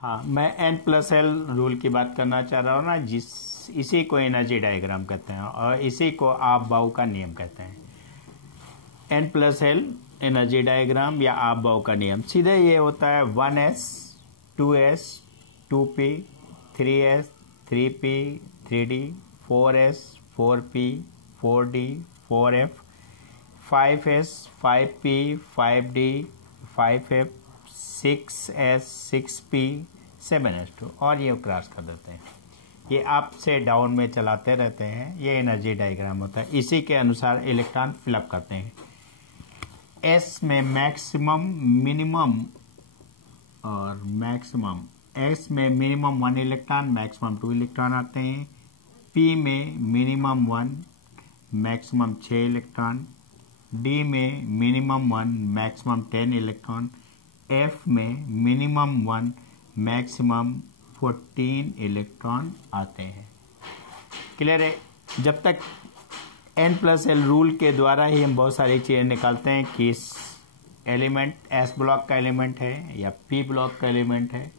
हाँ, मैं N+L rule की बात करना चाह रहा हूँ ना, इसी को एनर्जी डायग्राम कहते हैं और इसी को आप-बाउ का नियम कहते हैं। N+L एनर्जी डायग्राम या आप-बाउ का नियम सीधे ये होता है 1s 2s 2p 3s 3p 3d 4s 4p 4d 4f 5s 5p 5d 5f 6s 6p 7s2 और ये क्रॉस कर देते हैं। ये अप से डाउन में चलाते रहते हैं। ये एनर्जी डायग्राम होता है। इसी के अनुसार इलेक्ट्रॉन फिलअप करते हैं। एस में मैक्सिमम मिनिमम और मैक्सिमम, एस में मिनिमम 1 इलेक्ट्रॉन मैक्सिमम 2 इलेक्ट्रॉन आते हैं। पी में मिनिमम 1 मैक्सिमम 6 इलेक्ट्रॉन। डी में मिनिमम 1 मैक्सिमम 10 इलेक्ट्रॉन। एफ में मिनिमम 1 मैक्सिमम 14 इलेक्ट्रॉन आते हैं। क्लियर है? जब तक N+L रूल के द्वारा ही हम बहुत सारी चीज़ें निकालते हैं कि इस एलिमेंट एस ब्लॉक का एलिमेंट है या पी ब्लॉक का एलिमेंट है,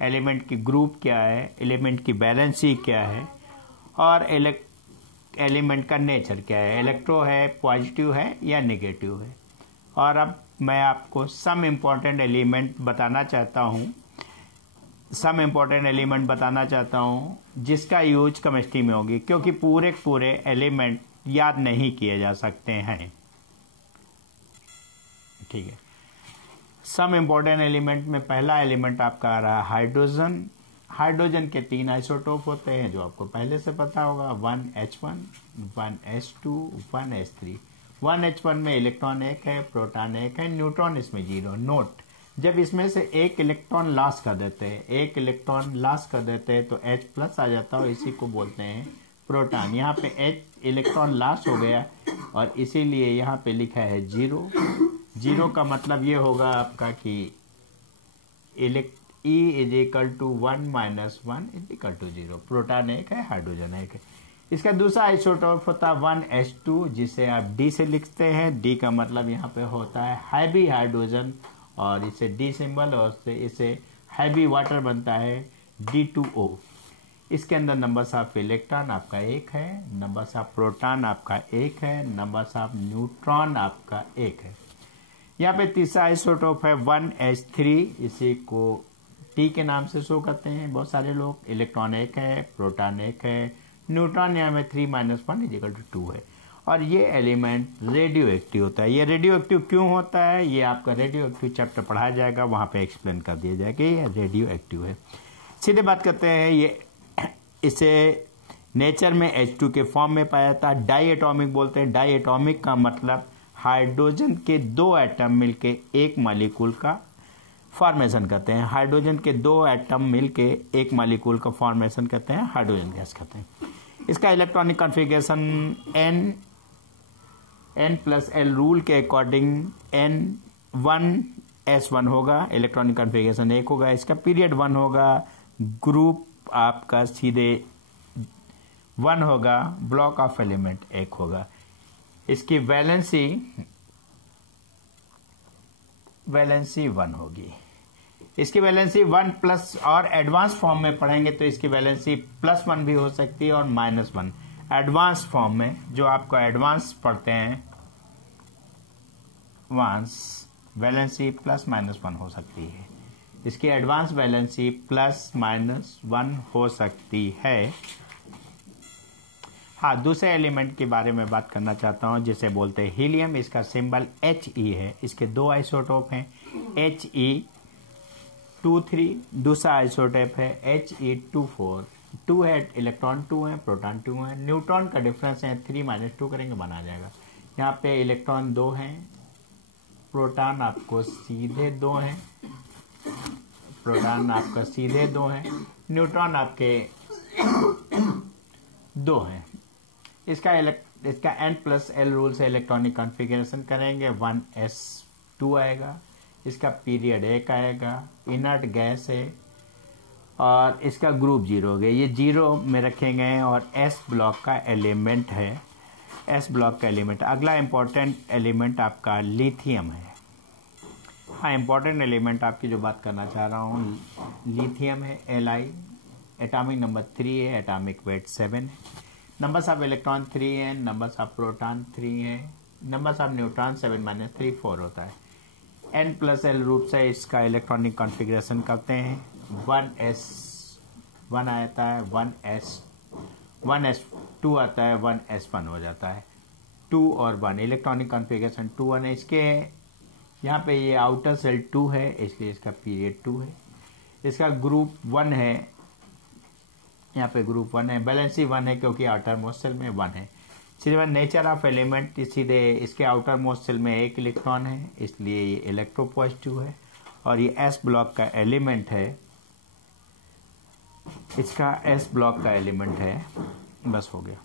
एलिमेंट की ग्रुप क्या है, एलिमेंट की वैलेंसी क्या है और एलिमेंट का नेचर क्या है, इलेक्ट्रो है, पॉजिटिव है या नेगेटिव है। और अब मैं आपको सम इम्पॉर्टेंट एलिमेंट बताना चाहता हूँ जिसका यूज केमिस्ट्री में होगी, क्योंकि पूरे एलिमेंट याद नहीं किए जा सकते हैं। ठीक है, सम इम्पॉर्टेंट एलिमेंट में पहला एलिमेंट आपका आ रहा है हाइड्रोजन। हाइड्रोजन के 3 आइसोटोप होते हैं जो आपको पहले से पता होगा, 1H1 1S2 1S3। 1H1 में इलेक्ट्रॉन 1 है, प्रोटॉन 1 है, न्यूट्रॉन इसमें 0। नोट, जब इसमें से एक इलेक्ट्रॉन लॉस कर देते हैं तो H+ आ जाता है, इसी को बोलते हैं प्रोटॉन। यहाँ पे H इलेक्ट्रॉन लॉस हो गया और इसीलिए यहाँ पे लिखा है 0। 0 का मतलब ये होगा आपका कि E = 1 - 1 = 0। प्रोटॉन 1 है, हाइड्रोजन 1 है। इसका दूसरा आइसोटोप होता है 1H2, जिसे आप D से लिखते हैं। D का मतलब यहाँ पे होता है हैवी हाइड्रोजन और इसे D सिंबल और इसे हैवी वाटर बनता है D2O। इसके अंदर नंबर्स ऑफ इलेक्ट्रॉन आपका 1 है, नंबर्स ऑफ प्रोटॉन आपका 1 है, नंबर्स ऑफ न्यूट्रॉन आपका 1 है। यहाँ पे तीसरा आइसोटोप है 1H3, इसी को T के नाम से शो करते हैं बहुत सारे लोग। इलेक्ट्रॉन 1 है, प्रोटॉन 1 है, न्यूट्रॉन यहाँ में 3 - 1 = 2 है। और ये एलिमेंट रेडियो एक्टिव होता है। ये रेडियो एक्टिव क्यों होता है, ये आपका रेडियो एक्टिव चैप्टर पढ़ाया जाएगा, वहाँ पे एक्सप्लेन कर दिया जाएगा ये रेडियो एक्टिव है। सीधे बात करते हैं, ये इसे नेचर में H2 के फॉर्म में पाया जाता है। डाई एटॉमिक बोलते हैं। डाई एटॉमिक का मतलब हाइड्रोजन के 2 एटम मिलके एक मॉलिक्यूल का फॉर्मेशन करते हैं। हाइड्रोजन के 2 एटम मिलके एक मॉलिक्यूल का फॉर्मेशन करते हैं, हाइड्रोजन गैस कहते हैं। इसका इलेक्ट्रॉनिक कॉन्फ़िगरेशन N+L रूल के अकॉर्डिंग N1S1 होगा, इलेक्ट्रॉनिक कॉन्फ़िगरेशन 1 होगा, इसका पीरियड 1 होगा, ग्रुप आपका सीधे 1 होगा, ब्लॉक ऑफ एलिमेंट 1 होगा। इसकी वैलेंसी 1 होगी। इसकी वैलेंसी 1+ और एडवांस फॉर्म में पढ़ेंगे तो इसकी वैलेंसी +1 भी हो सकती है और -1। एडवांस फॉर्म में जो आपको एडवांस पढ़ते हैं वैलेंसी +-1 हो सकती है। इसकी एडवांस वैलेंसी +-1 हो सकती है। हाँ, दूसरे एलिमेंट के बारे में बात करना चाहता हूँ जिसे बोलते हैं हीलियम। इसका सिंबल He है। इसके 2 आइसोटोप हैं, He2-3। दूसरा आइसोटोप है He2-4। 2 है, इलेक्ट्रॉन 2 है, प्रोटॉन 2 है। न्यूट्रॉन का डिफरेंस है 3 - 2 करेंगे बना जाएगा। यहाँ पे इलेक्ट्रॉन 2 हैं, प्रोटॉन आपको सीधे 2 हैं, न्यूट्रॉन आपके 2 हैं। इसका N+L रूल से इलेक्ट्रॉनिक कॉन्फ़िगरेशन करेंगे, 1S2 आएगा, इसका पीरियड 1 आएगा, इनर्ट गैस है और इसका ग्रुप 0 हो गया। ये 0 में रखे गए हैं और S ब्लॉक का एलिमेंट है। अगला इंपॉर्टेंट एलिमेंट आपका लिथियम है। हाँ, इंपॉर्टेंट एलिमेंट आपकी जो बात करना चाह रहा हूँ, लिथियम है Li, एटॉमिक नंबर 3 है, एटॉमिक वेट 7 है, नंबर्स ऑफ इलेक्ट्रॉन 3 है, नंबर्स ऑफ प्रोटॉन 3 है, नंबर्स ऑफ न्यूट्रॉन 7-3 4 होता है। n+l रूप से इसका इलेक्ट्रॉनिक कॉन्फ़िगरेशन करते हैं। 1s1 आता है, 1s2 आता है, 1s1 हो जाता है। 2 और 1 इलेक्ट्रॉनिक कॉन्फ़िगरेशन 2-1 है। इसके यहाँ पे ये आउटर सेल 2 है, इसलिए इसका पीरियड 2 है। इसका ग्रुप 1 है, यहाँ पे ग्रुप 1 है, बैलेंसी 1 है क्योंकि आउटर मोस्ट सेल में 1 है। सीधे नेचर ऑफ एलिमेंट, सीधे इसके आउटर मोस्ट सेल में 1 इलेक्ट्रॉन है, इसलिए ये इलेक्ट्रोपॉजिटिव है। और ये एस ब्लॉक का एलिमेंट है, इसका एस ब्लॉक का एलिमेंट है। बस हो गया।